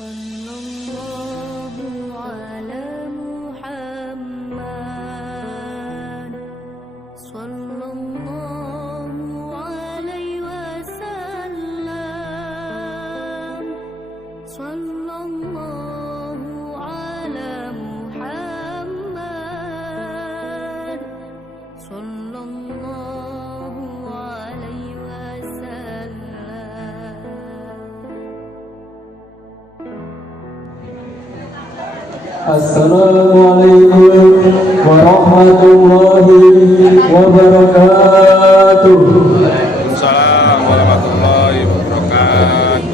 Sallallahu ala Muhammad, sallallahu alaihi wasallam, sallallahu ala Muhammad, sallallahu alaihi wasallam. Assalamualaikum warahmatullahi wabarakatuh. Waalaikumsalam warahmatullahi wabarakatuh.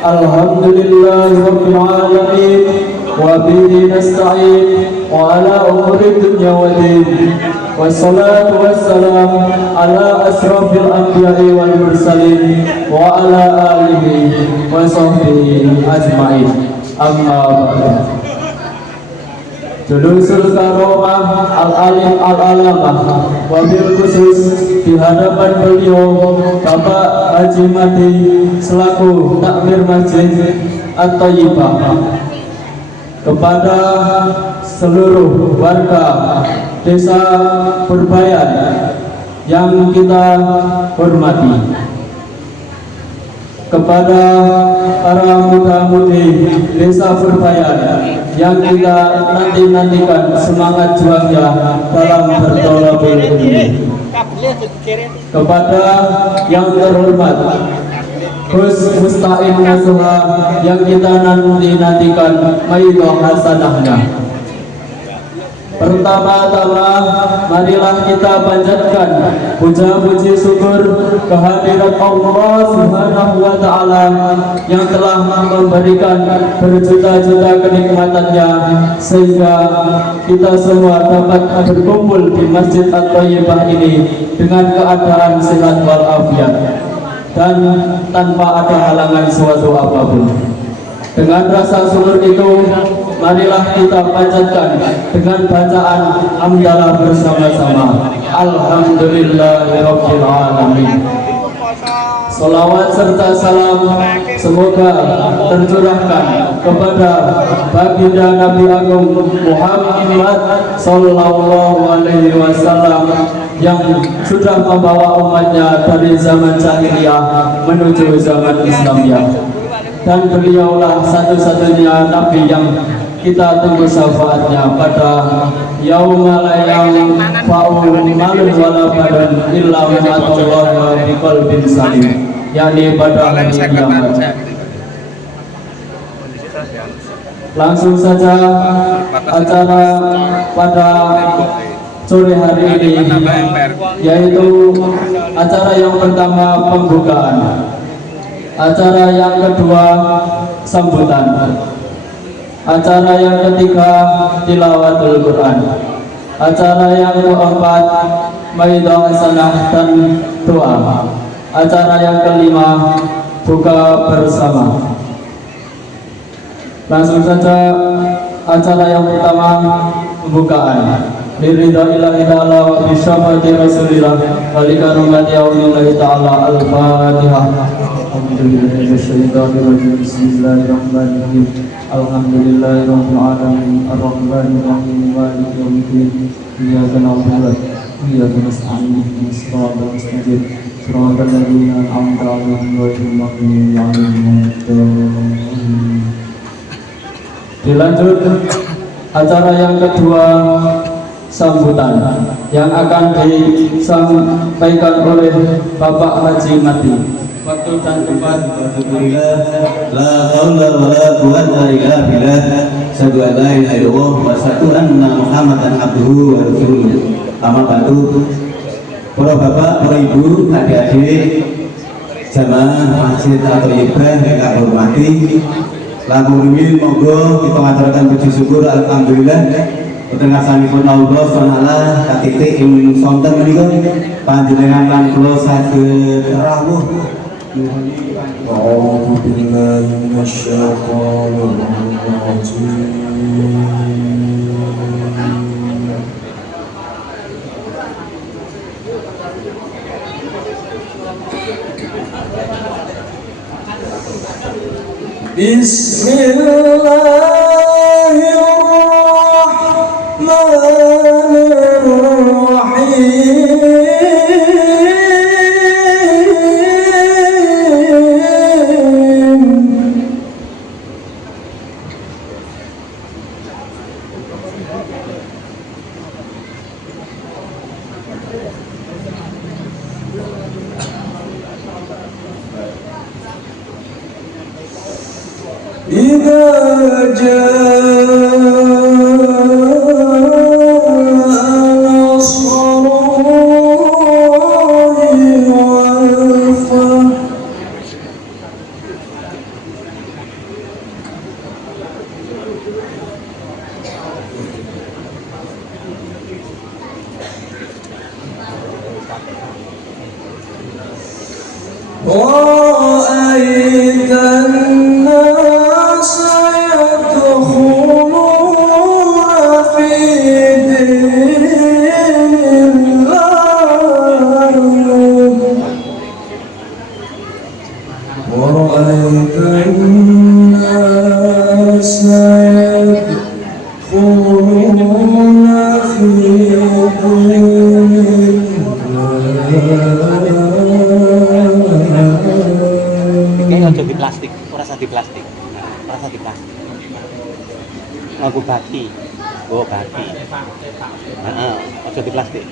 Alhamdulillah rabbil alamin wa bihi nasta'in wa ala umuri dunya waddin. Wassalatu wassalam ala asrafil anbiya'i wal mursalin wa ala alihi wa sahbihi ajma'in. Amma ba'du. Julusul karomah al-alim al-alamah, wabil khusus di hadapan beliau Bapak Haji Madi selaku takmir masjid At-Thayyibah, kepada seluruh warga desa Berbayan yang kita hormati, kepada para muda-mudi desa Berbayan yang kita nantikan semangat juangnya dalam bertolabul ilmi, kepada yang terhormat Gus Musta'in Nasuha yang kita nantikan maidah hasanahnya. Pertama-tama marilah kita panjatkan puja-puji syukur kehadirat Allah Subhanahu wa Ta'ala yang telah memberikan berjuta-juta kenikmatannya sehingga kita semua dapat berkumpul di Masjid At-Thayyibah ini dengan keadaan sehat walafiat dan tanpa ada halangan suatu apapun. Dengan rasa syukur itu, marilah kita panjatkan dengan bacaan hamdalah bersama-sama. Alhamdulillahirabbil alamin. Salawat serta salam semoga tercurahkan kepada baginda Nabi Agung Muhammad sallallahu alaihi wasallam yang sudah membawa umatnya dari zaman jahiliyah menuju zaman Islamiyah. Dan beliaulah satu-satunya Nabi yang kita tunggu syafaatnya pada yauma la yanfa'u malun wala banun illa man atallaha biqalbin salim, yakni pada hari kiamat. Langsung saja acara pada sore hari ini, yaitu acara yang pertama pembukaan, acara yang kedua sambutan, acara yang ketiga tilawatul Quran, acara yang keempat maidah hasanah dan doa, acara yang kelima buka bersama. Langsung saja acara yang pertama pembukaan. Biridha'illahi ta'ala wa bisyafaati rasulillah wa likarumati awlillahi ta'ala. Al-Fatihah. Bismillahirrahmanirrahim. Alhamdulillahirabbil alamin arrahmanir rahim maliki yaumiddin iyyaka na'budu wa iyyaka nasta'in ihdinas siratal mustaqim siratal ladzina an'amta 'alaihim ghairil maghdubi 'alaihim waladdallin. Dilanjut acara yang kedua sambutan yang akan disampaikan oleh Bapak Haji Madi. Waktu dan tempat. La haula wala quwwata illa billah. Asyhadu an la ilaha illallah wa asyhadu anna Muhammadan abduhu wa rasuluh. Amma ba'du. Para bapak, para ibu, adik-adik jamaah Masjid At-Thayyibah yang kami hormati, lagu ini monggo kita mengaturkan puji syukur alhamdulillah dengan sanipun Allah SWT katitik ing sonten menika panjenengan lan kula saged rawuh. A'udzu billahi minasyaitonir rajim. إذا جاء نصر الله والفتح ورأيت الناس يدخلون في دين الله ورأيت الناس يدخلون في دين Ini aja di plastik, rasa di plastik, rasa di plastik. Lagu baki, bawa baki. Aja di plastik.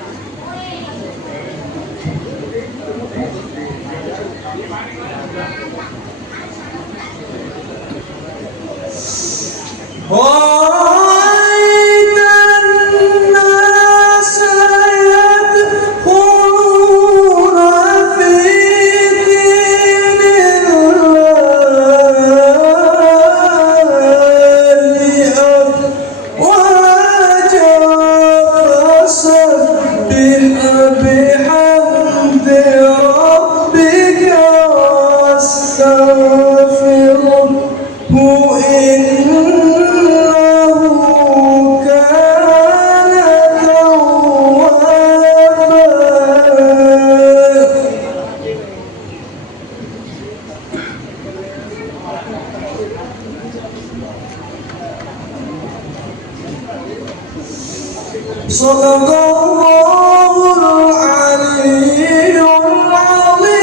Sadaqallahul Aliyyul Azim.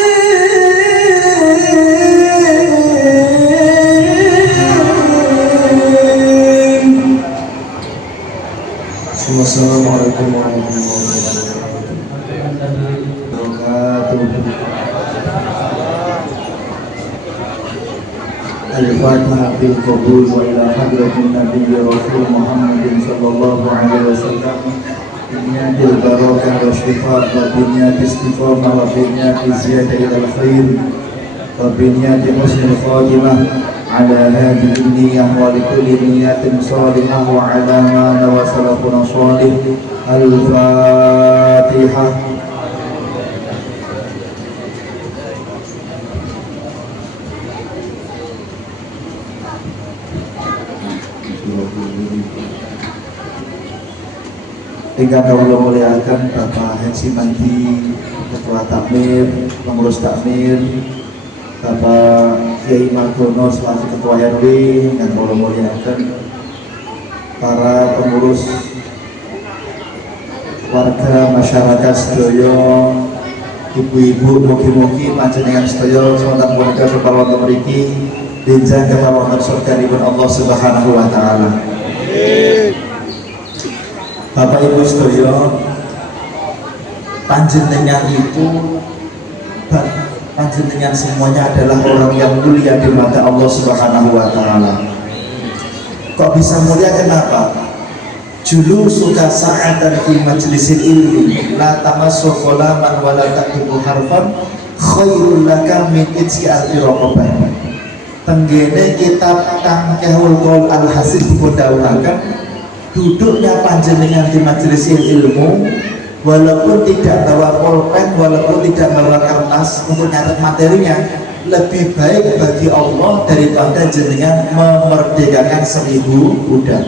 Assalamualaikum warahmatullahi wabarakatuh. Al-Fatihah bil qabul wa ila hadratin Nabi Rasul Muhammadin sallallahu alaihi wasallam. Binyatil barakah wa shifaa wa binyatil istiqamah wa binyatil ziyadah ilal khair wa binyatil husnul khatimah ala hadhihi niyyah wa likulli niyyatin salihah wa ala ma nawa salafuna shalih. Al-Fatihah. Tinggal kawula muliakan Bapak Hensi Mandi, Ketua Takmir, Pengurus Takmir, Bapak Kiai Margono selaku Ketua RW, dan kawula muliakan para pengurus warga masyarakat sedaya, ibu-ibu, mugi-mugi panjenengan sedaya wonten warga kepawonten mriki benjang kepawonten surganipun Allah Subhanahu wa taala. Bapak Ibu sedaya, panjenengan itu panjenengan semuanya adalah orang yang mulia di mata Allah Subhanahu wa taala. Kok bisa mulia, kenapa? Julu suka sa'atan fi majlisil ilmi la tamassu qalaman wa la taktubu harfan khairul laka min itsi al-raqabah. Tenggene kitab kang Kahul Qaul Al-Hasil dipundhawuhaken duduknya panjenengan di majelis ilmu, walaupun tidak bawa pulpen, walaupun tidak bawa kertas untuk nyatet materinya, lebih baik bagi Allah daripada jenengan memerdekakan 1000 budak.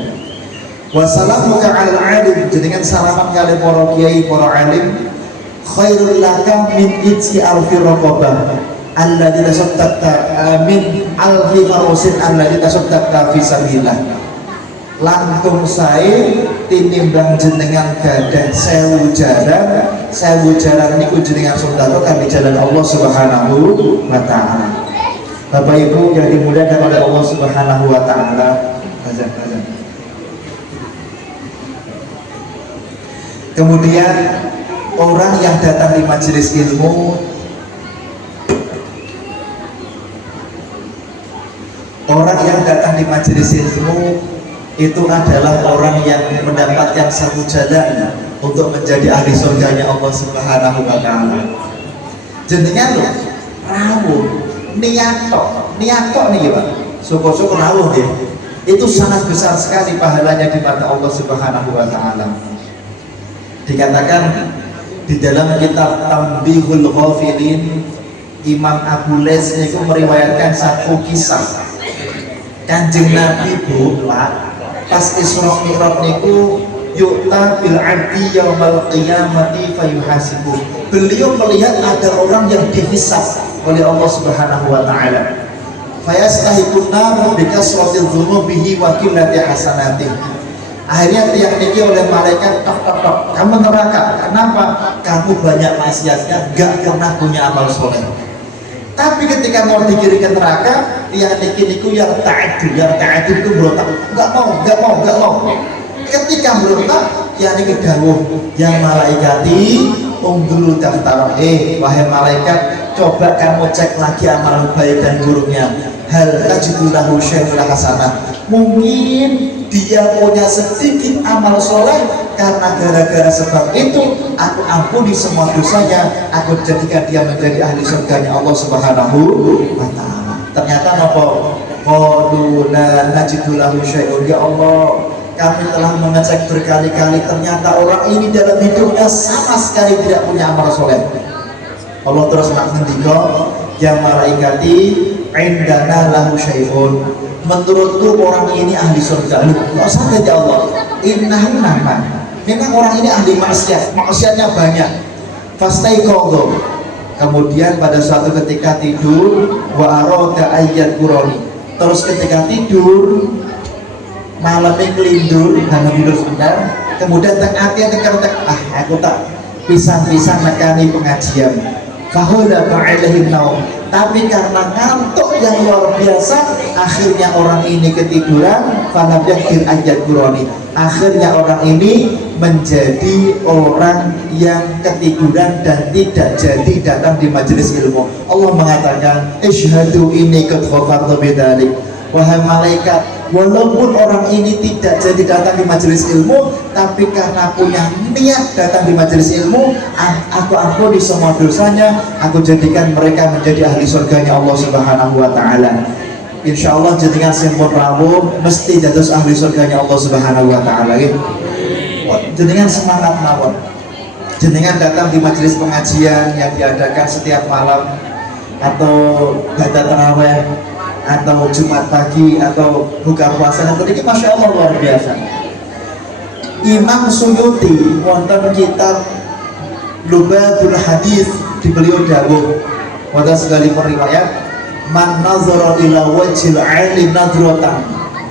Wassalamuka alal alim, jenengan salaman kali para kiai, para alim, khairul laka min itsi alfi raqabah, alladzi tasaddaqta min alfi farosin alladzi tasaddaqta fi sabilillah. Langkung sae tinimbang jenengan gadah 1000 jaran niku jenengan sedekah kami jalan Allah Subhanahu wa taala. Bapak Ibu yang dimuliakan oleh Allah Subhanahu wa taala. Azan. Kemudian orang yang datang di majelis ilmu, itu adalah orang yang mendapatkan satu jalan untuk menjadi ahli surganya Allah Subhanahu wa taala. Jenengan lho rawuh niatok nih Pak. Syukur-syukur rawuh ya. Itu sangat besar sekali pahalanya di mata Allah Subhanahu wa taala. Dikatakan di dalam kitab Tambihul Ghafilin, Imam Abu Laits itu meriwayatkan satu kisah. Kanjeng Nabi pas Isra Mi'raj niku yu'ta bil 'abdi yaumal qiyamati fayuhasibu. Beliau melihat ada orang yang dihisab oleh Allah Subhanahu wa taala. Fayastahiqun nar bi kasratil dzunubihi wa qillati hasanatihi. Akhirnya tiang niki oleh malaikat tok, kamu neraka. Kenapa? Kamu banyak maksiatnya, gak pernah punya amal soleh. Tapi ketika mau dikirim ke neraka, tiang niki niku yang ta'adu itu berontak, gak mau. Ketika berontak, tiang niki dawuh, yang malaikati unggul daftar. Wahai malaikat, coba kamu cek lagi amal baik dan buruknya. Hal tajidulahu syai'un hasanah. Mungkin dia punya sedikit amal soleh, karena gara-gara sebab itu aku ampuni semua dosanya, aku jadikan dia menjadi ahli surganya Allah Subhanahu wa taala. Ternyata apa? Qalu la najidu lahu syai'un. Ya Allah, kami telah mengecek berkali-kali, ternyata orang ini dalam hidupnya sama sekali tidak punya amal soleh. Allah terus ngendika, ya malaikati indana lahu syai'un. Menurutku orang ini ahli surga. Kok sampai ya Allah? Innahu nama. Memang orang ini ahli maksiatnya banyak. Fastaiqadha. Kemudian pada suatu ketika tidur, wa arada ayat qurani. Terus ketika tidur, malamnya kelindur, tidur sebentar. Kemudian aku tak pisang-pisang nekani pengajian. Fahuda ba'ilahim naum. Tapi karena ngantuk yang luar biasa, akhirnya orang ini ketiduran. Fanabyakir ayat Qurani. Akhirnya orang ini menjadi orang yang ketiduran dan tidak jadi datang di majelis ilmu. Allah mengatakan, Ishhadu inni qad ghafartu bidzalik. Wahai malaikat, walaupun orang ini tidak jadi datang di majelis ilmu, tapi karena punya niat datang di majelis ilmu, aku ampuni semua dosanya, aku jadikan mereka menjadi ahli surganya Allah Subhanahu wa taala. Insya Allah jadikan sempur rawuh mesti dados ahli surganya Allah Subhanahu wa taala. Jadikan semangat mawon. Jenengan datang di majelis pengajian yang diadakan setiap malam, atau baca tarawih, atau Jumat pagi, atau buka puasa, dan ini Masya Allah luar biasa. Imam Suyuti wonten kitab Lubatul Hadis, di beliau dawuh wonten sekali riwayat, man nazara ila wajhil alim nadratan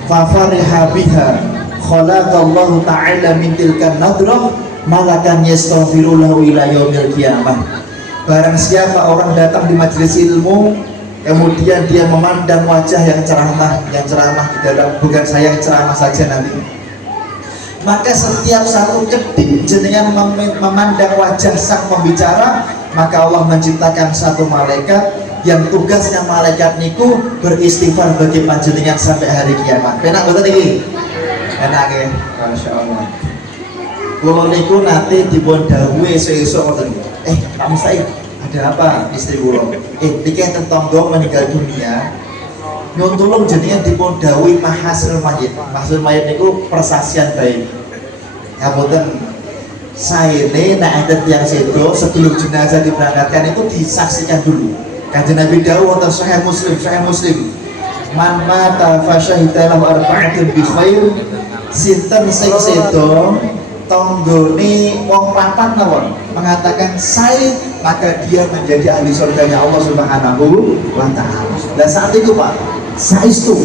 fa fariha biha khalaqallahu ta'ala min tilkan nadrah malakan yastaghfiru lahu ila yaumil qiyamah. Barang siapa orang datang di majelis ilmu, kemudian dia memandang wajah yang ceramah di dalam, bukan saya yang ceramah saja nanti, maka setiap satu ketik jenengan memandang wajah sang pembicara, maka Allah menciptakan satu malaikat yang tugasnya malaikat niku beristighfar bagi panjenengan sampai hari kiamat. Penak betul ini? Enak ya, Masya Allah. Kalau niku nanti dipun dawuhe esuk-esuk ngoten. Pak Mustaid, ada apa istri kula? Niki tetangga meninggal dunia. Nyuwun tulung jenengan dipun dawuhi mahasil mayit. Mahasil mayit niku persaksian baik. Ngapunten, saene nek ada tiyang sedo sebelum jenazah diberangkatkan itu disaksikan dulu. Kanjeng Nabi dawuh wonten Sahih Muslim. Man mata fa syahida lahu arba'atun bi khair. Sinten sing sedo tonggone wong papat mawon mengatakan saya, maka dia menjadi ahli surganya Allah Subhanahu wa taala. Dan saat itu Pak, saestu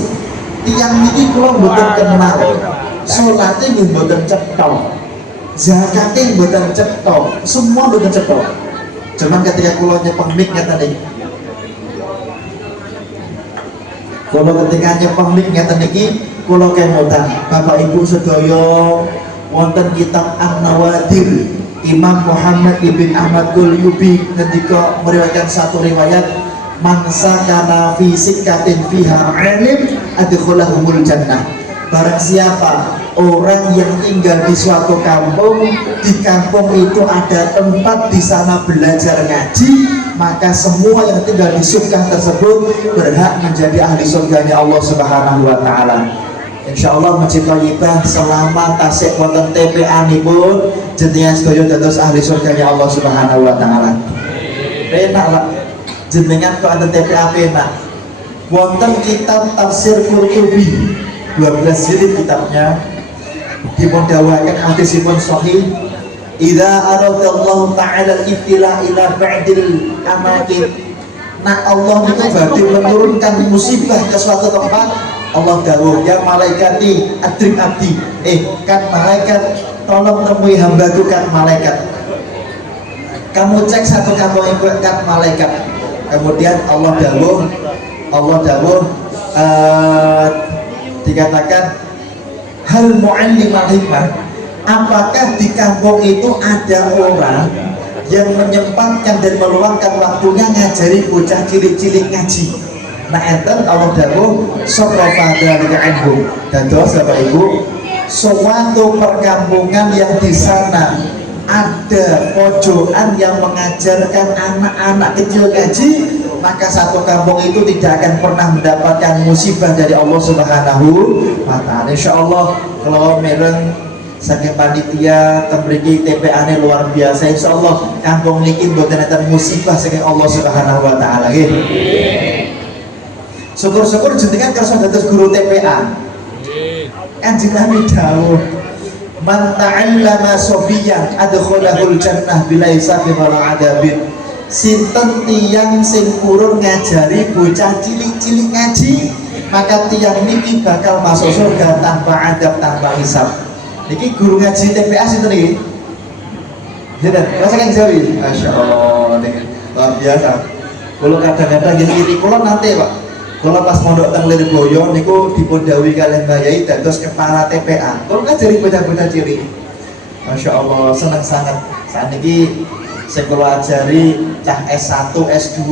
tiyang niki kula mboten kenal. Salate nggih mboten cetha. Zakate mboten cetha, semua mboten cetha. Cuman ketika kula nyepeng mik ngeten iki. Kula ketika nyepeng mik ngeten iki, kula kemutan Bapak Ibu sedaya wonten kitab An-Nawadir Imam Muhammad ibn Ahmad Qulyubi ketika meriwayatkan satu riwayat, mangsa kana fi sikatin fiha alim adkhulahumul jannah. Barang siapa orang yang tinggal di suatu kampung, di kampung itu ada tempat di sana belajar ngaji, maka semua yang tinggal di surga tersebut berhak menjadi ahli surganya Allah Subhanahu wa taala. Insyaallah Masjid Thayyibah selama tasik wonten TPA nipun jenengan sedaya dados ahli surganya Allah Subhanahu wa taala. Penak Pak. Jenengan kok wonten TPA penak. Wonten kitab Tafsir Qurtubi 12 jilid kitabnya dipun dawakan hadisipun sahih, idza aradallahu ta'ala al-ibtila ila ba'dil amakin. Nah Allah itu badhe menurunkan musibah ke suatu tempat, Allah dawuh, ya malaikati adrik abdi, kan malaikat tolong temui hambaku kan malaikat. Kamu cek satu kampung itu kan malaikat. Kemudian Allah dawuh dikatakan hal mu'allim al-hikmah, apakah di kampung itu ada orang yang menyempatkan dan meluangkan waktunya ngajari bocah cilik-cilik ngaji. Nah enten Allah dawuh sarafa dzalika anhum. Dados Bapak Ibu, suatu perkampungan yang di sana ada pojokan yang mengajarkan anak-anak kecil ngaji, maka satu kampung itu tidak akan pernah mendapatkan musibah dari Allah Subhanahu wa taala. Insyaallah kalau mereng saking panitia temriki TPA-ne luar biasa, insyaallah kampung niki mboten enten musibah saking Allah Subhanahu wa taala nggih. Syukur-syukur jenengan kersa dados guru TPA. Kanjeng Nabi dawuh, man ta'allama sofiyan adkhulahul jannah bila hisabin wala adabin. Sinten tiyang sing purun ngajari bocah cilik-cilik ngaji, maka tiyang niki bakal masuk surga tanpa adab, tanpa hisab. Niki guru ngaji TPA sinten iki? Sinten? Rasakan Jawi. Masyaallah, luar biasa. Kalau kadang-kadang iri kula nanti Pak. Kalau pas mondok teng Lirboyo niku dipun dawuhi kalih Mbah Yai dados kepala TPA. Kalau ngajari bocah-bocah cilik. Masya Allah, senang sangat. Saat ini saya kula ajari cah S1, S2.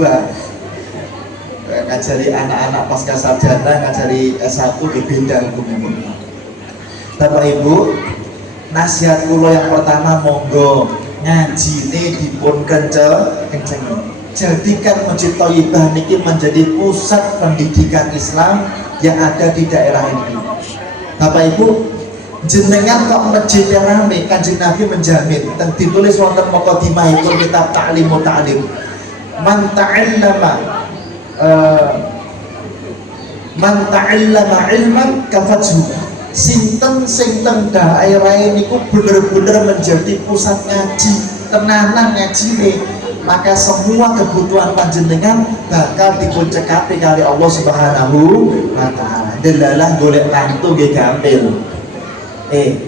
Ngajari anak-anak pasca sarjana, ngajari S1 di beda hukumnya. Bapak Ibu, nasihat kula yang pertama monggo ngajine dipun kenceng. Jadikan Masjid Thayyibah niki menjadi pusat pendidikan Islam yang ada di daerah ini. Bapak Ibu, jenengan kok masjidnya rame, Kanjeng Nabi menjamin dan ditulis wonten mukadimahipun kitab Ta'limut Ta'lim. Man ta'allama ilman kafathu. Sinten sing teng daerah niku bener-bener menjadi pusat ngaji, tenanan ngajine, maka semua kebutuhan panjenengan bakal dipuncekapi kali Allah Subhanahu wa taala. Delalah golek tantu nggih gampil.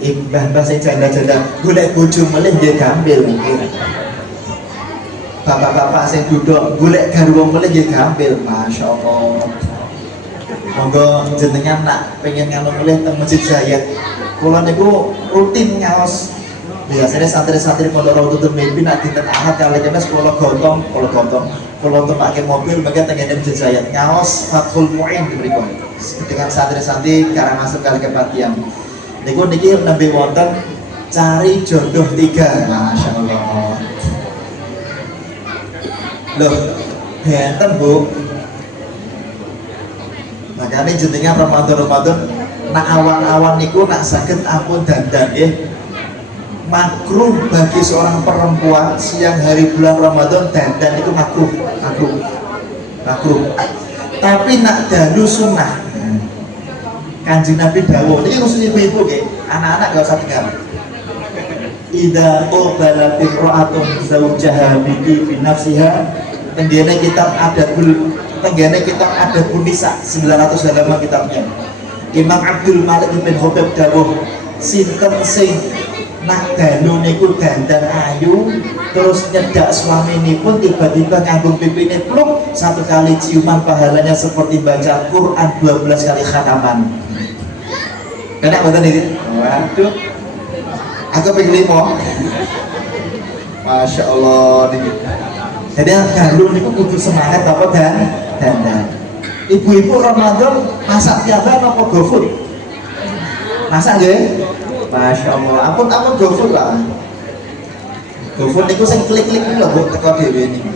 Mbah-mbah sing janda-janda golek bojo melih nggih gampil. Bapak-bapak sing duduk golek garwa melih nggih gampil. Masyaallah. Monggo jenengan nak pengen nganu melih teng Masjid Zayed. Kula niku rutin ngaos. Biasanya santri-santri pondok Raudhatul Mimpi nak dinten Ahad kali kemes kula gontong pakai mobil mereka tengene Masjid Zayed ngaos Fathul Mu'in mriku. Dengan santri-santri Karangasem kali kepatian. Niku niki nembe wonten cari jodoh 3. Masyaallah. Loh, benten Bu. Makanya jenengan Ramadan nak awan-awan niku nak saged ampun dandan nggih. Makruh bagi seorang perempuan siang hari bulan Ramadan dandan itu makruh. Tapi nak dalu sunnah. Kanjeng Nabi dawuh, ini khusus ibu-ibu nggih, anak-anak gak usah dengar. idza qabalat imra'atun zawjaha bi nafsiha, tenggene kitab Adabun Nisa 900 halaman kitabnya. Imam Abdul Malik bin Habib dawuh, sinten sing nak dalu niku dandan ayu terus nyedak suaminipun tiba-tiba nganggung pipine pluk, satu kali ciuman pahalanya seperti baca Quran 12 kali khataman. Enak betul ini? Waduh, aku pengen limo. Masya Allah nih. Jadi dalu niku kudu semangat apa dandan. Ibu-ibu Ramadan masak tiaba apa GoFood? Masak nggih? Masya Allah, ampun GoFood lah. GoFood niku sing klik-klik niku lho mbok teko dhewe niku.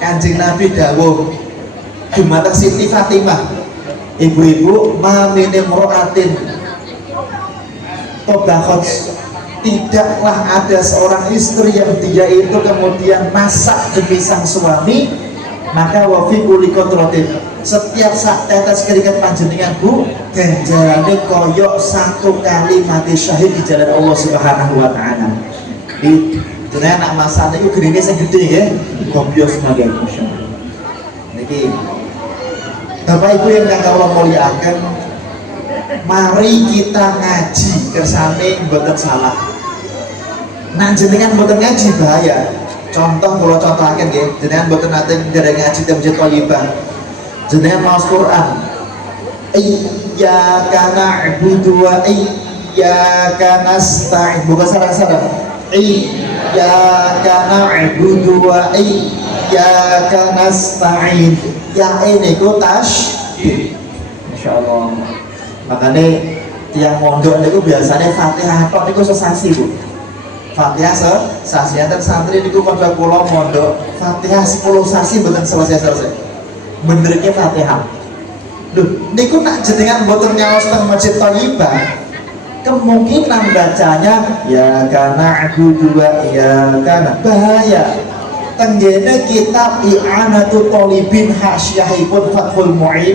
Kanjeng Nabi dawuh dumateng Siti Fatimah, ibu-ibu mamine mro'atin tobakhot, tidaklah ada seorang istri yang dia itu kemudian masak demi sang suami, maka wafi kuli kontrotin, setiap saat tetes keringat panjenengan bu ganjarane koyok 1 kali mati syahid di jalan Allah Subhanahu wa Ta'ala. Di dunia anak masaknya itu gini saya gede ya, kopios sebagai masyarakat. Jadi Bapak Ibu yang Allah muliakan, mari kita ngaji kersane mboten salah. Nah jenengan mboten ngaji bahaya. Contoh kalau contohkan ya, jenengan mboten nate dari ngaji di Masjid Thayyibah. Jenengan maos Quran. Iyyaka na'budu wa iyyaka nasta'in. Bukan salah-salah. Iyyaka na'budu wa iyyaka nasta'in. Ya ini ku tasydid. Masyaallah. Makanya tiang mondok niku biasanya Fatihah tok niku sesasi Bu. Fatihah sesasi dan santri niku pada kula mondok Fatihah 10 sasi mboten selesai. Benerke Fatihah. Loh, niku nak jenengan mboten nyaos teng Masjid Thayyibah, kemungkinan bacanya ya kana a'budu wa ya kana bahaya. Tenggene kitab I'anatul Thalibin hasyahipun Fathul Mu'in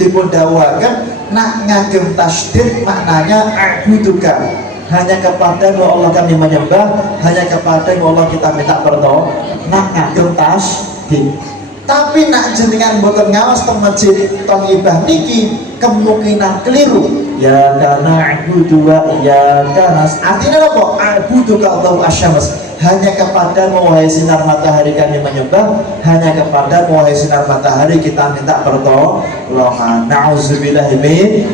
dipun dawuhaken nak ngagem tasydid maknanya a'buduka, hanya kepada Allah kami menyembah, hanya kepada Allah kita minta pertolongan. Nak ngagem tasydid. Tapi nak jenengan boten ngawas teng Masjid Thayyibah niki kemungkinan keliru. Ya kana a'budu wa ya kana. Artinya apa? A'buduka Allahu asyams. Hanya kepada wahai sinar matahari kami menyembah, hanya kepada wahai sinar matahari kita minta pertolongan. Nauzubillahi min.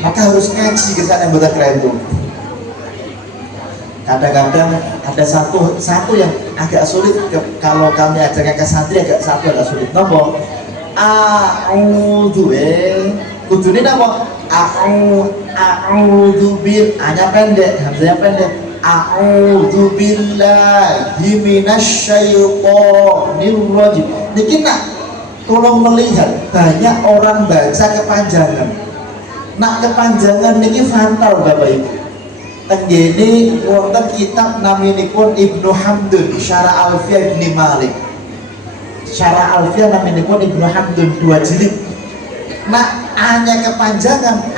Maka harus ngaji ke sana yang boten keren tuh. Kadang-kadang ada satu yang agak sulit kalau kami ajarkan ke santri, agak sulit. Napa? A'udzu kudune napa? A'udzu bil, hanya pendek, hamzahnya pendek. A'udzu billahi minasyaitonir rajim. Niki nak tolong melihat banyak orang baca kepanjangan. Nak kepanjangan niki fatal Bapak Ibu. Tenggene wonten kitab naminipun Ibnu Hamdun Syarah Alfiyah Ibnu Malik. Syarah Alfiyah naminipun Ibnu Hamdun 2 jilid. Nah, hanya kepanjangan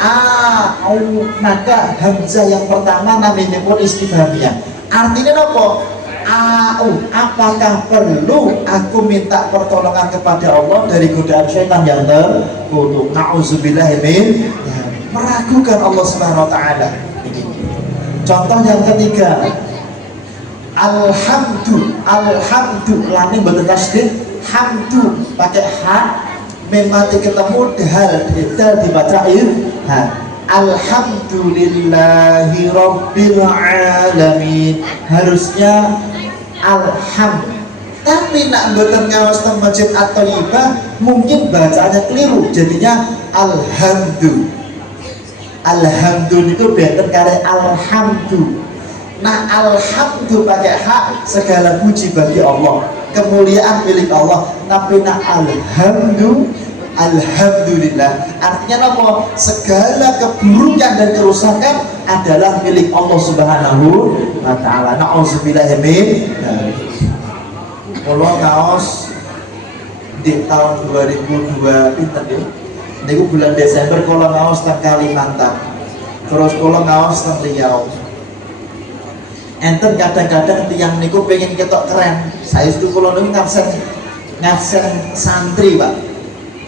maka hamzah yang pertama naminipun istifhamiyah. Artinya apa? Apakah perlu aku minta pertolongan kepada Allah dari godaan syaitan yang terkutuk? Nauzubillahi min, meragukan Allah Subhanahu wa Ta'ala. Contoh yang ketiga, alhamdu lamin boten tasydid, hamdu pakai ha, memati ketemu dal dibaca alhamdulillahi rabbil alamin, harusnya alham. Tapi nak boten ngaos teng Masjid At-Thayyibah mungkin bacanya keliru, jadinya alhamdu itu benten kare alhamdu. Nah alhamdu pakai hak, segala puji bagi Allah, kemuliaan milik Allah. Tapi nak alhamdulillah artinya apa? Segala keburukan dan kerusakan adalah milik Allah Subhanahu wa Ta'ala. Nauzubillahi min. Kalau ngaos di tahun 2002 pinten ya? Niku bulan Desember kalau ngaos teng Kalimantan, terus kalau ngaos teng Riau. enten kadang-kadang tiang niku pengen ketok keren. Saya itu kula niku ngabsen santri Pak.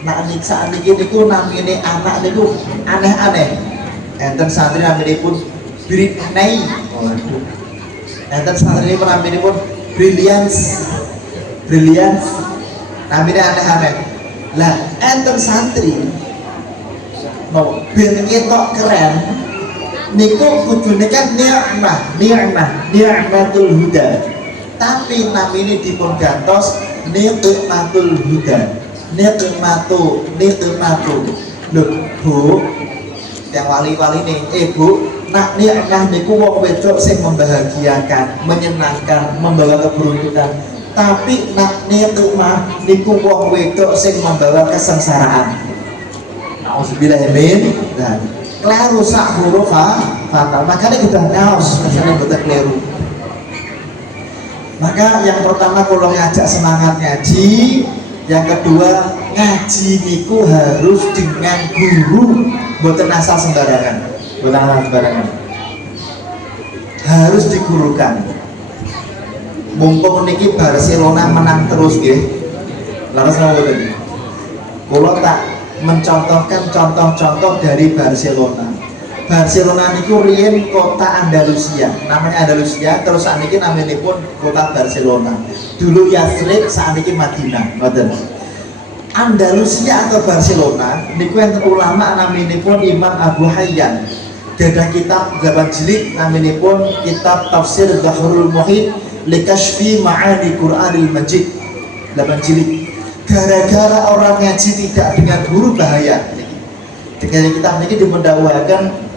Nak saat niku namine anak niku aneh-aneh. Enten santri naminipun Britney. Waduh. Enten santri niku naminipun Brilliance. Namine aneh-aneh. Lah enten santri mau ben ketok keren niku kudune kan ni'matul huda. Tapi namine dipun gantos ni'matul huda. Nikmatu. Lho, Bu, yang wali-wali nih, Bu, nak ni'mah niku wong wedok sing membahagiakan, menyenangkan, membawa keberuntungan. Tapi nak ni'mah niku wong wedok sing membawa kesengsaraan. Nauzubillah min. Nah, keliru sak huruf fatal. Makanya kita ngaos, makanya betul keliru. Maka yang pertama kalau ngajak semangat ngaji, yang kedua ngaji niku harus dengan guru, boten asal sembarangan, harus digurukan. Mumpung niki Barcelona menang terus nggih, laras mboten. Kula tak mencontohkan contoh-contoh dari Barcelona. Barcelona niku riyen kota Andalusia, namanya Andalusia, terus saniki naminipun kota Barcelona. Dulu Yathrib, saniki Madinah, ngoten. Andalusia atau Barcelona niku enten ulama naminipun Imam Abu Hayyan. Gadah kitab 8 jilid naminipun kitab Tafsir Bahrul Muhit li Kashfi Ma'ani Qur'anil Majid. 8 jilid. Gara-gara orang ngaji tidak dengan guru bahaya. Dengan kitab ini dimendakwakan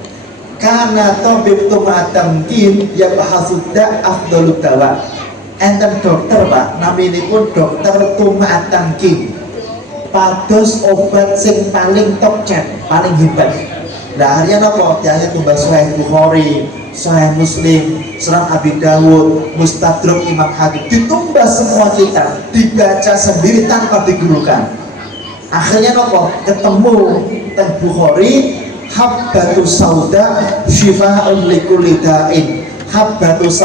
karena tabib tumatamkin ya bahasudda afdalut dawa. Enten dokter Pak, naminipun dokter tumatamkin. Pados obat sing paling top chat, paling hebat. Nah, harian apa? Tiangnya tumbas Sahih Bukhari, Sahih Muslim, Sunan Abi Dawud, Mustadrak Imam Hakim, ditumbas semua kitab, dibaca sendiri tanpa digurukan. Akhirnya apa? Ketemu teng Bukhari, Habbatus Sauda Syifa'un likulli da'in. Habbatus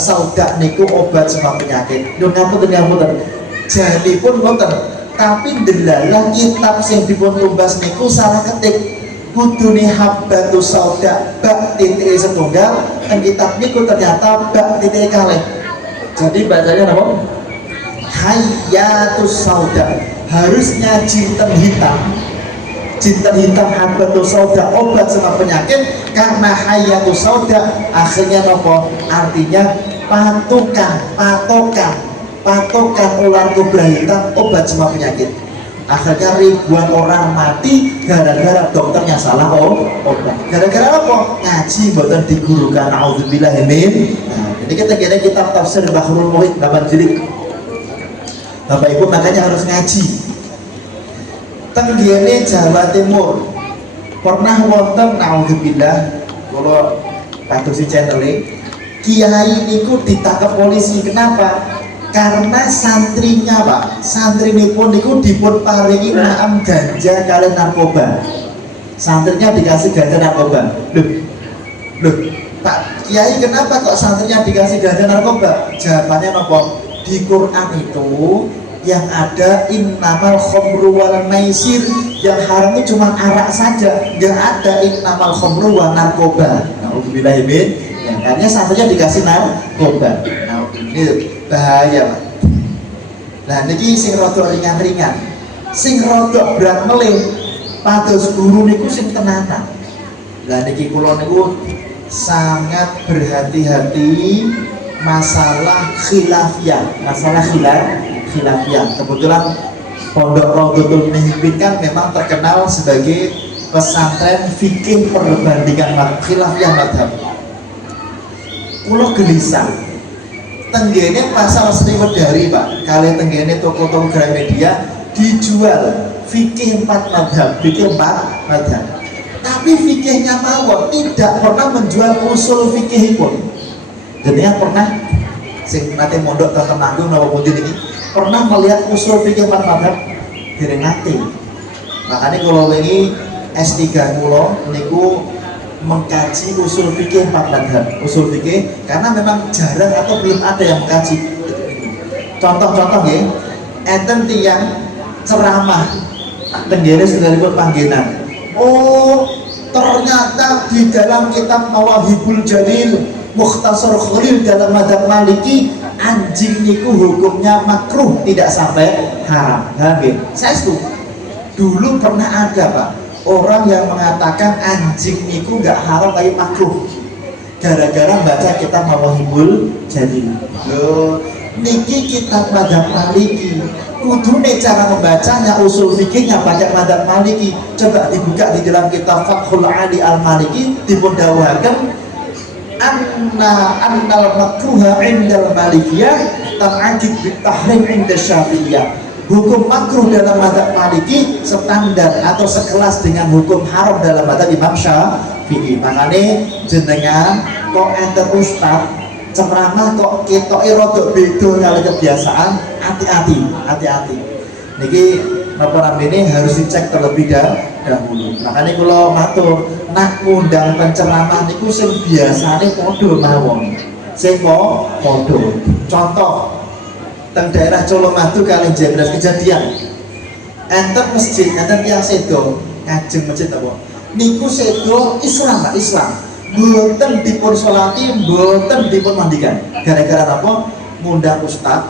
sauda niku obat semua penyakit. Nun ngapunten. Jadi pun ngoten. Tapi delalah kitab sing dipun tumbas niku salah ketik. Kudune Habbatus Sauda bak titik setunggal, dan kitab niku ternyata bak titik kalih. Jadi bacanya apa? Hayatus Sauda. Harusnya jinten hitam Habbatus Sauda obat semua penyakit. Karena Hayatus Sauda akhirnya apa? Artinya patokan ular kobra hitam obat semua penyakit. Akhirnya ribuan orang mati gara-gara dokternya salah obat. Gara-gara apa? Ngaji boten digurukan. Auzubillah min. Nah, ini kita kitab Tafsir Bahrul Muhit 8 jilid. Bapak Ibu makanya harus ngaji. Tenggene Jawa Timur pernah wonten naudzubillah kula kadosi channel kiai niku ditangkap polisi. Kenapa? Karena santrinya Pak, santrinipun niku dipun paringi naam ganja kali narkoba. Santrinya dikasih ganja narkoba. Loh, Pak Kiai kenapa kok santrinya dikasih ganja narkoba? Jawabannya nopo? Di Quran itu yang ada innamal khamru wal maisir, yang haram itu cuma arak saja, nggak ada innamal khamru wal narkoba. Nauzubillah min. Karena santrinya dikasih narkoba. Nah, ini bahaya Pak. Nah niki sing rada ringan-ringan, sing rada berat melih pados guru niku sing tenanan. Lah niki kula niku sangat berhati-hati masalah khilafiyah. Kebetulan Pondok Rawdatul Muhibbin kan memang terkenal sebagai pesantren fikih perbandingan khilafiyah madhab. Kula gelisah tenggene pasar Sriwedari Pak, kali tenggene toko-toko Gramedia dijual fikih 4 madhab, tapi fikihnya mawon tidak pernah menjual usul fikih pun. Jadi yang pernah sing nate mondok teng Temanggung napa pundi niki pernah melihat usul fikih 4 madhab dereng nate. Makanya kalau ini S3 kula niku mengkaji usul fikih 4 madhab. Usul fikih karena memang jarang atau belum ada yang mengkaji. Contoh-contoh ya, enten tiyang ceramah tenggene sekalipun panggenan. Oh, ternyata di dalam kitab Mawahibul Jalil Mukhtasar Khalil dalam madhab Maliki, anjing niku hukumnya makruh, tidak sampai haram. Saya setuju. Dulu pernah ada Pak, orang yang mengatakan anjing niku nggak haram tapi makruh, gara-gara baca kitab Mawahibul Jalil. Loh, niki kitab madhab Maliki, kudune cara membacanya, usul fikihnya pakai madhab Maliki. Coba dibuka di dalam kitab Fathul Ali Al-Maliki, dipundhawaken annal makruha indal Malikiyah tan'aqid bit tahrim inda Syafi'iyah. Hukum makruh dalam madhab Maliki standar atau sekelas dengan hukum haram dalam madhab Imam Syafi'i. Makanya jenengan kok enter ustaz ceramah kok ketoke rada beda kali kebiasaan, hati-hati. Niki napa namine harus dicek terlebih dahulu. Makanya kalau matur nak ngundang penceramah niku sing biasane padha mawon. Sing padha. Contoh teng daerah Colomadu kali Jebres kejadian. Enten masjid, enten tiyang sedo ngajeng masjid apa? Niku sedo Islam, Pak, Islam. Mboten dipun sholati, mboten dipun mandikan. Gara-gara apa? Ngundang ustaz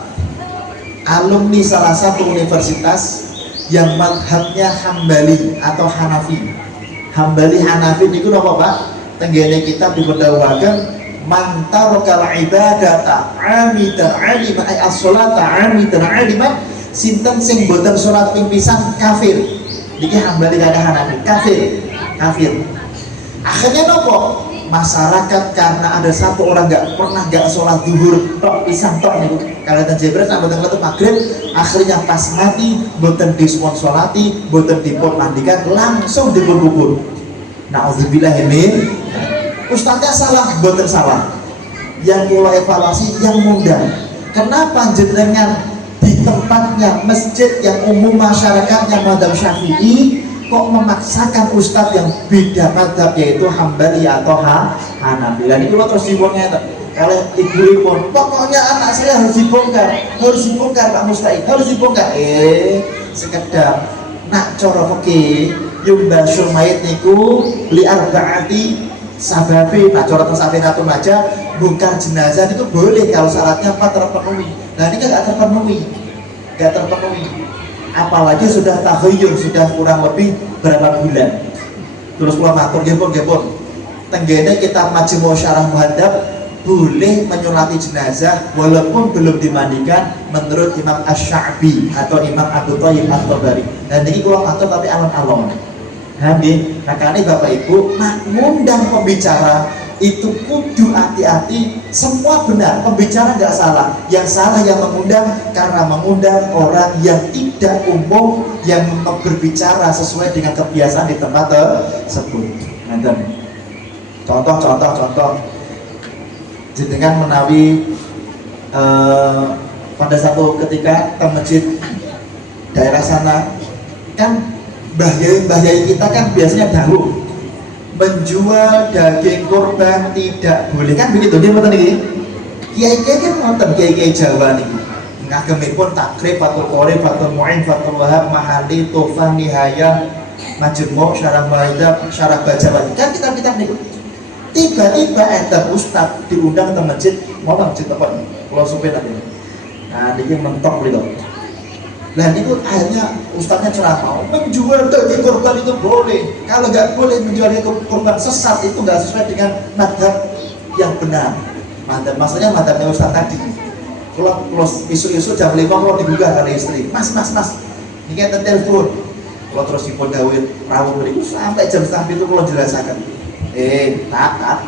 alumni salah satu universitas yang madhabnya Hambali atau Hanafi. Hambali Hanafi niku napa Pak? Tenggene kita dipundhawaken man tarakal ibadata amidan aliman ay as-sholata amidan aliman, sinten sing boten salat ping pisan kafir. Niki Hambali kada Hanafi, kafir. Akhirnya nopo? Masyarakat karena ada satu orang nggak sholat zuhur tok pisan tok niku kalian Jebres nak boten kletu maghrib, akhirnya pas mati boten dispon sholati, boten dipun mandikan, langsung dipun kubur. Nauzubillah min. Ustaznya salah, boten salah. Yang kula evaluasi yang mudah. Kenapa jenengan di tempatnya masjid yang umum masyarakatnya madhab Syafi'i kok memaksakan ustadz yang beda madhab yaitu Hambali atau Hanafi? Dan itu terus dibongkar oleh ibu-ibu. Pokoknya anak saya harus dibongkar Pak Mustahid, harus dibongkar. Sekedar nak coro fikih yumbasul mayit niku li arba'ati sababi. Nah coro tersabinatun aja bongkar jenazah itu boleh kalau syaratnya 4 terpenuhi. Nah ini kan nggak terpenuhi. Apalagi sudah tahayyun, sudah kurang lebih berapa bulan. Terus kula matur nggih pun tenggene kitab Majmu' Syarah Muhadzab boleh menyolati jenazah walaupun belum dimandikan menurut Imam Asy-Sya'bi atau Imam Abu Thayyib At-Tabari. Dan ini kula matur tapi alon-alon. Nggih, makane Bapak Ibu nak ngundang pembicara itu kudu hati-hati. Semua benar, pembicara nggak salah. Yang salah yang mengundang, karena mengundang orang yang tidak umum yang berbicara sesuai dengan kebiasaan di tempat tersebut. Contoh. Jenengan menawi pada satu ketika ke masjid daerah sana kan bahaya kita kan biasanya dahulu menjual daging korban tidak boleh kan begitu dia betul nih kiai-kiai kan nonton kiai-kiai Jawa nih ngagemipun takrib Fathul Qorib Fathul Mu'in Fathul Wahab Mahali Tufah Nihaya Majmu' Syarah Muhadzab Syarah Bajawati kan kitab-kitab nih. Tiba-tiba enten ustaz diundang ke masjid mau masjid apa kalau supir aja. Nah ini mentok gitu. Nah itu akhirnya ustaznya ceramah menjual daging korban itu boleh. Kalau nggak boleh menjual daging korban sesat, itu nggak sesuai dengan madhab yang benar. Maksudnya madhabnya ustaz tadi. Kalau isu-isu jam 5 kalau digugah kali istri, mas, ini kan telepon. Kalau terus dipun dawuh rawuh mriku sampai jam 1 itu kalau jelasaken. Tak.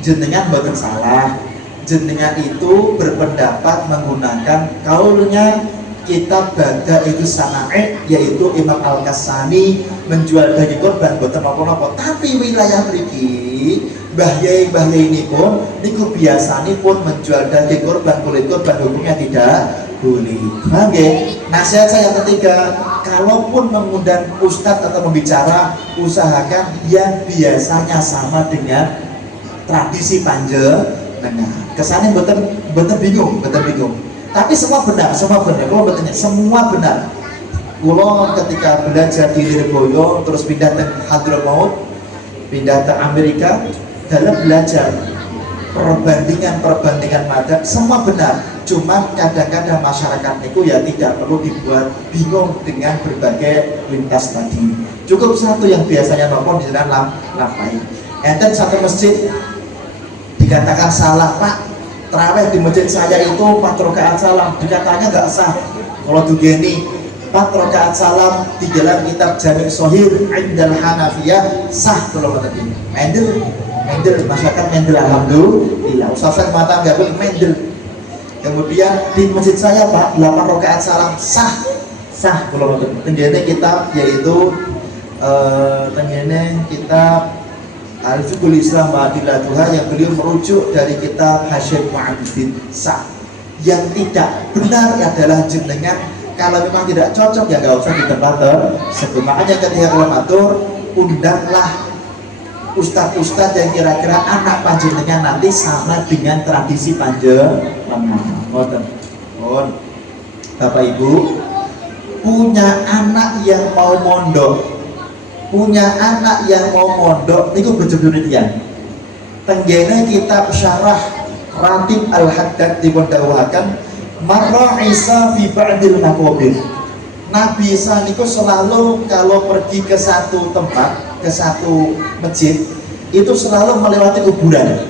Jenengan boten salah. Jenengan itu berpendapat menggunakan kaulnya kitab Bada itu Sana'id yaitu Imam Al-Kasani menjual daging korban boten napa-napa. Tapi wilayah mriki Mbah Yai ini pun niku biasane pun menjual daging korban kulit korban hukumnya tidak boleh. Paham ya? Nasihat saya yang ketiga, kalaupun mengundang ustadz atau membicara, usahakan yang biasanya sama dengan tradisi panjenengan. Kesannya betul bingung. Tapi semua benar. Kalau bertanya, semua benar. Kulo ketika belajar di Lirboyo, terus pindah ke Hadramaut, pindah ke Amerika, dalam belajar perbandingan madzhab semua benar. Cuma kadang-kadang masyarakat itu ya tidak perlu dibuat bingung dengan berbagai lintas tadi. Cukup satu yang biasanya nomor di dalam lapai. Enten satu masjid dikatakan salah, Pak, terawih di masjid saya itu 4 rakaat salam, dikatanya nggak sah. Kalau dugeni 4 rakaat salam di dalam kitab Jami' Shahih Indal Hanafiyah sah. Kalau kata ini mendel, masyarakat mendel, alhamdulillah. Ustaz saya mata nggak boleh mendel. Kemudian di masjid saya Pak 8 rakaat salam sah. Kalau kata tenggene kitab yaitu tenggene kitab Al-Fiqhul Islam wa Adillatuha yang beliau merujuk dari kitab Hasyim Mu'addin sah. Yang tidak benar adalah jenengan kalau memang tidak cocok ya nggak usah di tempat tersebut. Makanya ketika kalau matur, undanglah ustadz-ustadz yang kira-kira anak panjenengan nanti sama dengan tradisi panjenengan. Bapak Ibu punya anak yang mau mondok, niku bener-bener dia. Tenggene kitab syarah Ratib Al-Haddad dipundhawuhaken marra Isa fi ba'dil maqabir. Nabi Isa niku selalu kalau pergi ke satu tempat, ke satu masjid, itu selalu melewati kuburan.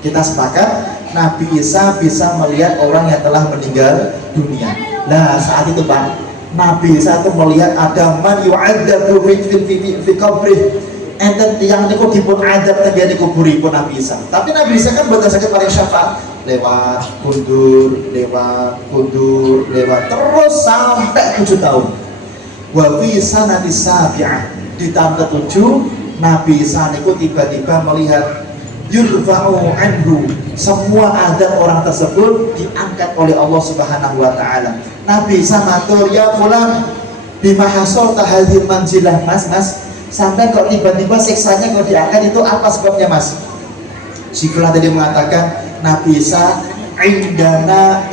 Kita sepakat Nabi Isa bisa melihat orang yang telah meninggal dunia. Nah saat itu Pak, Nabi Isa itu melihat ada man yu'adzabu fi qabrih. Enten yang niku dipun adab terjadi kuburipun Nabi Isa. Tapi Nabi Isa kan boten saged paring syafaat, lewat kundur, terus sampai 7 tahun. Wa fi sanati sabi'ah, di tahun ke-7 Nabi Isa niku tiba-tiba melihat yurfa'u anhu, semua adab orang tersebut diangkat oleh Allah Subhanahu wa taala. Nabi Isa matur, ya fulan bima hasalta hadhil manzilah, mas sampai kok tiba-tiba siksanya kok diangkat, itu apa sebabnya mas? Sikulah tadi mengatakan Nabi Isa indana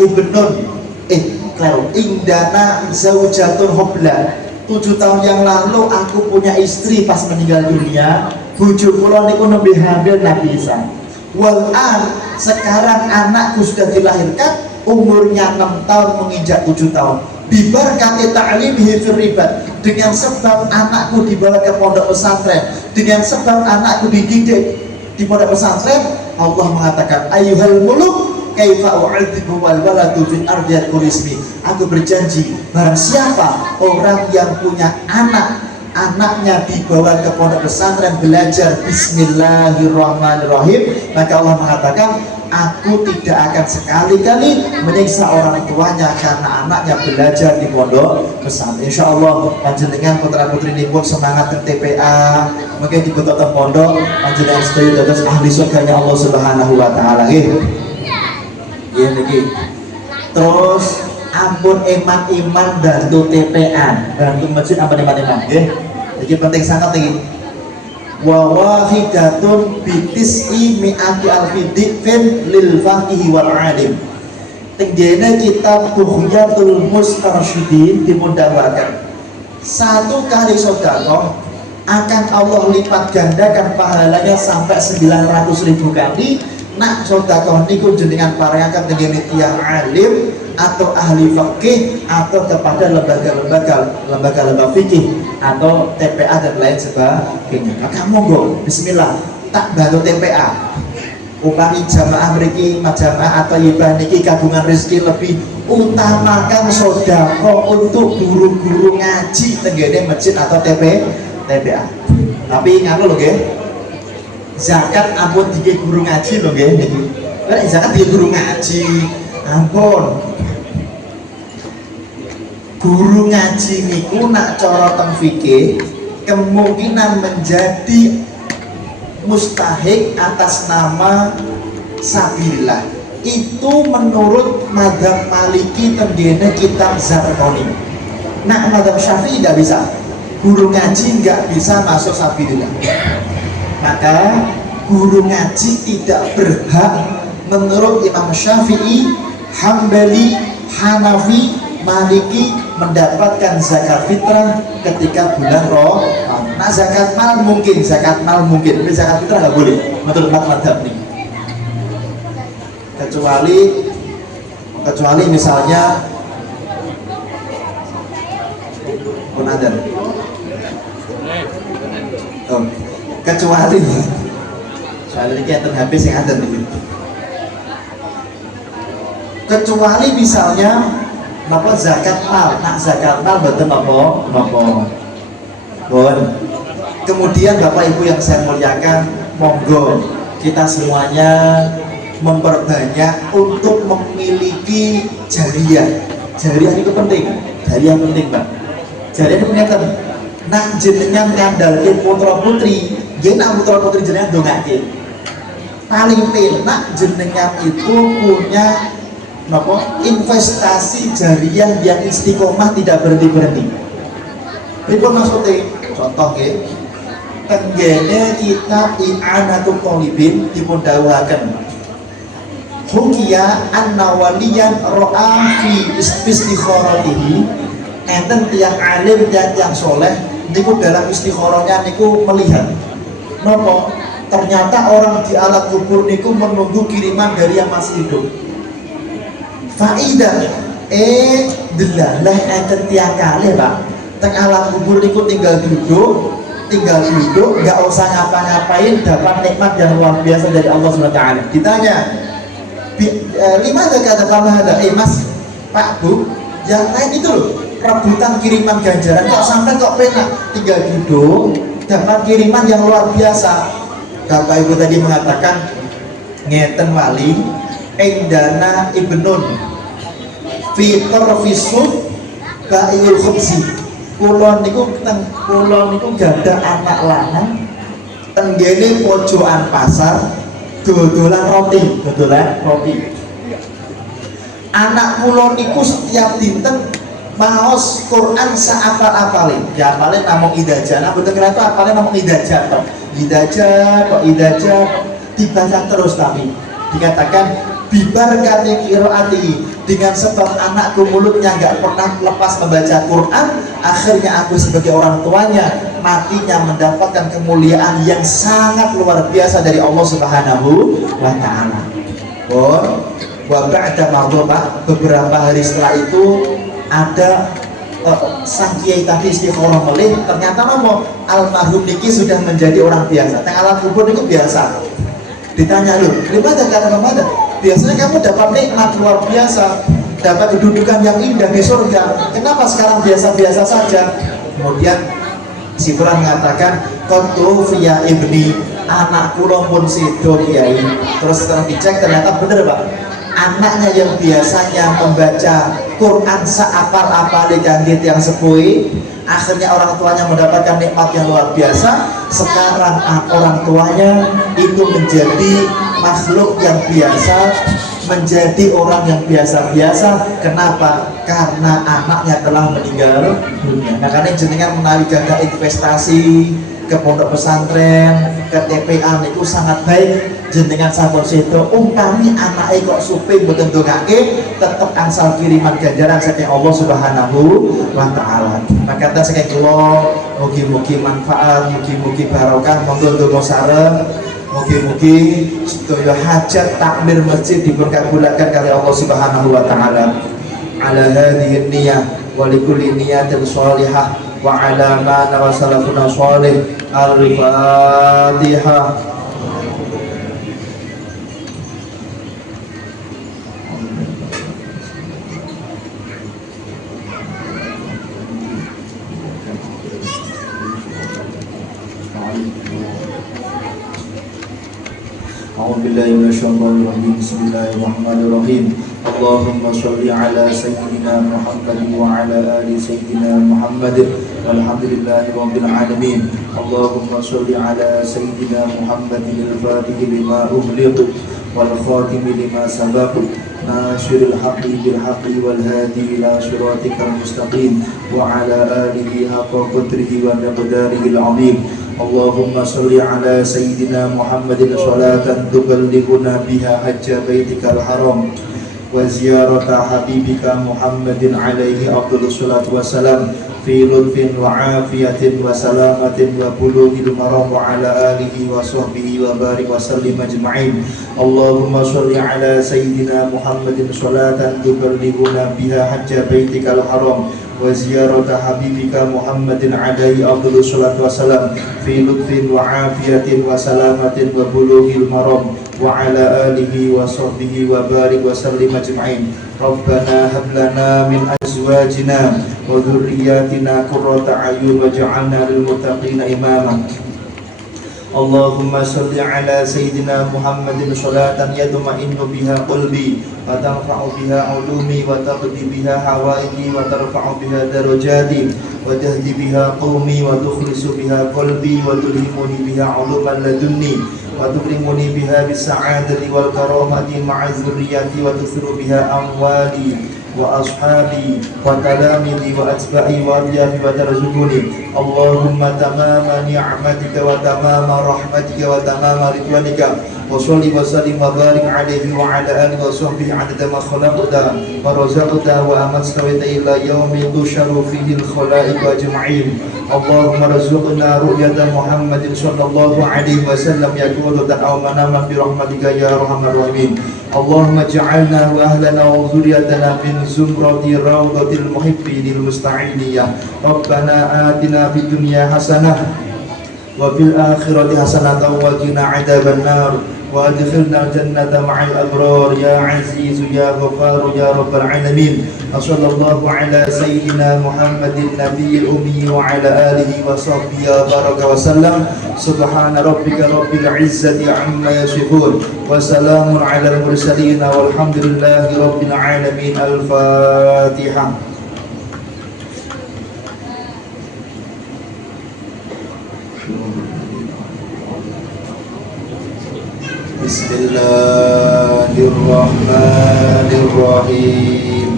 indana zaujatun hubla, 7 tahun yang lalu aku punya istri pas meninggal dunia, bojo kula niku nembe hamil Nabi Isa. Walan sekarang anakku sudah dilahirkan, umurnya 6 tahun menginjak 7 tahun. Bibarkati ta'limihi fil ribat, dengan sebab anakku dibawa ke pondok pesantren, dengan sebab anakku dididik di pondok pesantren, Allah mengatakan ayyuhal muluk kaifa u'adzibu wal waladu fil ardiyat kurismi. Aku berjanji barang siapa orang yang punya anaknya dibawa ke pondok pesantren belajar bismillahirrahmanirrahim, maka Allah mengatakan aku tidak akan sekali-kali menyiksa orang tuanya karena anaknya belajar di pondok pesantren. Insya Allah panjenengan putra putri ini pun semangat ke TPA, mungkin di kota pondok panjenengan sebagai dados ahli surganya Allah Subhanahu wa taala. Terus ampun iman bantu TPA, bantu masjid ampun iman nggih. Iki penting sangat iki. Wa wahidatun bitis'i mi'ati alfi dikfin lil faqihi wal alim. Tenggene kitab Bughyatul Mustarsyidin dimundhawaken 1 kali sedekah akan Allah lipat gandakan pahalanya sampai 900.000 kali. Nak sedekah niku jenengan paringaken tenggene tiyang alim atau ahli fikih atau kepada lembaga fikih atau TPA dan lain sebagainya. Maka monggo bismillah tak bantu TPA. Upami jamaah mriki majamaah atau ibah niki kagungan rezeki lebih, utamakan sedekah untuk guru-guru ngaji tenggene masjid atau TPA. Tapi ngono lho nggih. Zakat ampun dike guru ngaji lho nggih niki. Nek zakat dike guru ngaji, ampun. Guru ngaji niku nak cara teng fikih kemungkinan menjadi mustahik atas nama sabilillah. itu menurut madzhab Maliki tenggene kitab Zarqani. Nah, madzhab Syafi'i tidak bisa. Guru ngaji nggak bisa masuk sabilillah. Maka guru ngaji tidak berhak menurut Imam Syafi'i, Hambali, Hanafi, Maliki mendapatkan zakat fitrah ketika bulan Ramadan. Nah, zakat mal mungkin, tapi zakat fitrah nggak boleh menurut madzhab ini. Kecuali misalnya Munadan. Kecuali soalnya ini yang habis yang ada nih. Kecuali misalnya napa zakat mal, nak zakat mal betul napa. Kemudian Bapak Ibu yang saya muliakan, monggo kita semuanya memperbanyak untuk memiliki jariah. Jariah itu penting. Jariah penting, Pak. Jariah itu penting. Nak jenengan ngandalke putra putri, nggih nak putra putri jenengan ndongake. Paling penak jenengan itu punya investasi jariah yang istiqomah tidak berhenti-berhenti. Pripun maksudnya? Contoh nggih. Tenggene kitab I'anatul Thalibin dipun dawuhaken. Hukiya an-nawaliyan ro'a fi istikharatihi. Enten tiang alim dan tiang soleh niku dalam istikharahnya niku melihat nopo ternyata orang di alam kubur niku menunggu kiriman dari yang masih hidup. Faidah delalah enten tiang kali Pak teng alam kubur niku tinggal duduk nggak usah ngapa-ngapain dapat nikmat yang luar biasa dari Allah SWT. Ditanya lima kata kamu ada Mas Pak Bu yang lain itu loh rebutan kiriman ganjaran kok sampai kok penak tinggal duduk dapat kiriman yang luar biasa. Bapak Ibu tadi mengatakan ngeten wali indana ibnun fitur fisuf ba'il khubsi kulon niku gada anak lanang tenggene pojokan pasar dodolan roti. Anak kulon niku setiap dinten maos Quran saapal-apalin. Ya apalin namung idajah. Nah betul kira itu apalin namung idajah kok. Idajah dibaca terus tapi dikatakan bibarkati qiraati dengan sebab anakku mulutnya nggak pernah lepas membaca Quran, akhirnya aku sebagai orang tuanya matinya mendapatkan kemuliaan yang sangat luar biasa dari Allah Subhanahu wa taala. Wa ba'da maghribah beberapa hari setelah itu ada sang kiai tadi istikharah melih ternyata almarhum niki sudah menjadi orang biasa. Teng alam kubur niku biasa. Ditanya loh, gimana? Biasanya kamu dapat nikmat luar biasa, dapat kedudukan yang indah di surga. Kenapa sekarang biasa-biasa saja? Kemudian si Quran mengatakan, "Qantu fiya ibni, anak kula pun sido kiai." Terus setelah dicek ternyata bener Pak. Anaknya yang biasanya membaca Quran saapal-apale kangge tiyang sepuh, akhirnya orang tuanya mendapatkan nikmat yang luar biasa. Sekarang orang tuanya itu menjadi makhluk yang biasa, menjadi orang yang biasa-biasa. Kenapa? Karena anaknya telah meninggal dunia. Makanya jenengan menawi gadah investasi ke pondok pesantren, ke TPA itu sangat baik. Jenengan sampun sedo umpami anake kok suping mboten ndongake tetep angsal kiriman ganjaran saking Allah Subhanahu wa taala. Maka ta saking kula mugi-mugi manfaat, mugi-mugi barokah, monggo ndonga sareng. Mugi-mugi sedaya hajat takmir masjid dipun kabulaken kali Allah Subhanahu wa taala. Ala hadhihi niyyah wa likulli niyatin shalihah wa ala ma nawa salafuna shalih. Al-Fatihah. Bismillahirrahmanirrahim. Allahumma sholli ala sayyidina Muhammad wa ala ali sayyidina Muhammad walhamdulillahi rabbil alamin. Allahumma sholli ala sayyidina Muhammadin al-fatih lima ughliq والخاتم لما سبق ناصر الحق بالحق والهادي إلى صراطك المستقيم وعلى آله حق قدره ومقداره العظيم. اللهم صل على سيدنا محمد صلاة تبلغنا بها حج بيتك الحرام وزيارة حبيبك محمد عليه أفضل الصلاة والسلام في لطف وعافية وسلامة وبلوغ المرام وعلى آله وصحبه وبارك وسلم أجمعين. اللهم صل على سيدنا محمد صلاة تبلغنا بها حج بيتك الحرام وزيارة حبيبك محمد عليه أفضل الصلاة والسلام في لطف وعافية وسلامة وبلوغ المرام وعلى آله وصحبه وبارك وسلم أجمعين. ربنا هب لنا من أزواجنا وذرياتنا قرة أعين واجعلنا للمتقين إماما. اللهم صل على سيدنا محمد صلاة يطمئن بها قلبي وترفع بها علومي وتقضي بها حوائجي وترفع بها درجاتي وتهدي بها قومي وتخلص بها قلبي وتلهمني بها علوما لدني وتكرمني بها بالسعادة والكرامة مع الذرية وتثر بها أموالي وأصحابي وتلامذي وأتباعي وأضيافي وترزقني. اللهم تمام نعمتك وتمام رحمتك وتمام رضوانك وصل وسلم وبارك عليه وعلى آله وصحبه عدد ما خلقت ورزقت وما استويت إلى يوم تشر فيه الخلائق أجمعين. اللهم ارزقنا رؤية محمد صلى الله عليه وسلم يقول أو مناما برحمتك يا أرحم الراحمين. اللهم اجعلنا وأهلنا وذريتنا من زمرة روضة المحبين المستعينية. ربنا آتنا في الدنيا حسنة وفي الآخرة حسنة وقنا عذاب النار وادخلنا الجنة مع الأبرار يا عزيز يا غفار يا رب العالمين. وصلى الله على سيدنا محمد النبي الأمي وعلى آله وصحبه وبارك وسلم. سبحان ربك رب العزة عما يصفون وسلام على المرسلين والحمد لله رب العالمين. الفاتحة. Bismillahirrahmanirrahim.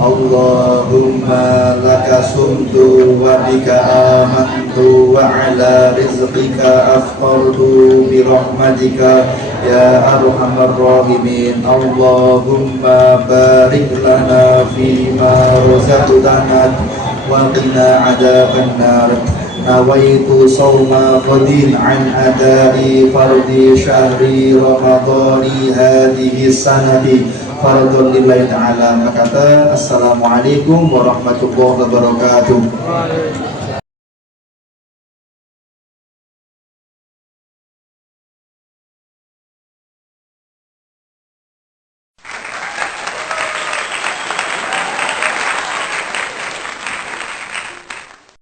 Allahumma laka sumtu wa bika amantu wa ala rizqika afqartu bi rahmatika ya arhamar rahimin. Allahumma barik lana fima razaqtana wa qina adzaban nar. Nawaitu sawma qadin an adai fardi syahri ramadhani hadihi sanati fardun lillahi ta'ala. Maka assalamualaikum warahmatullahi wabarakatuh.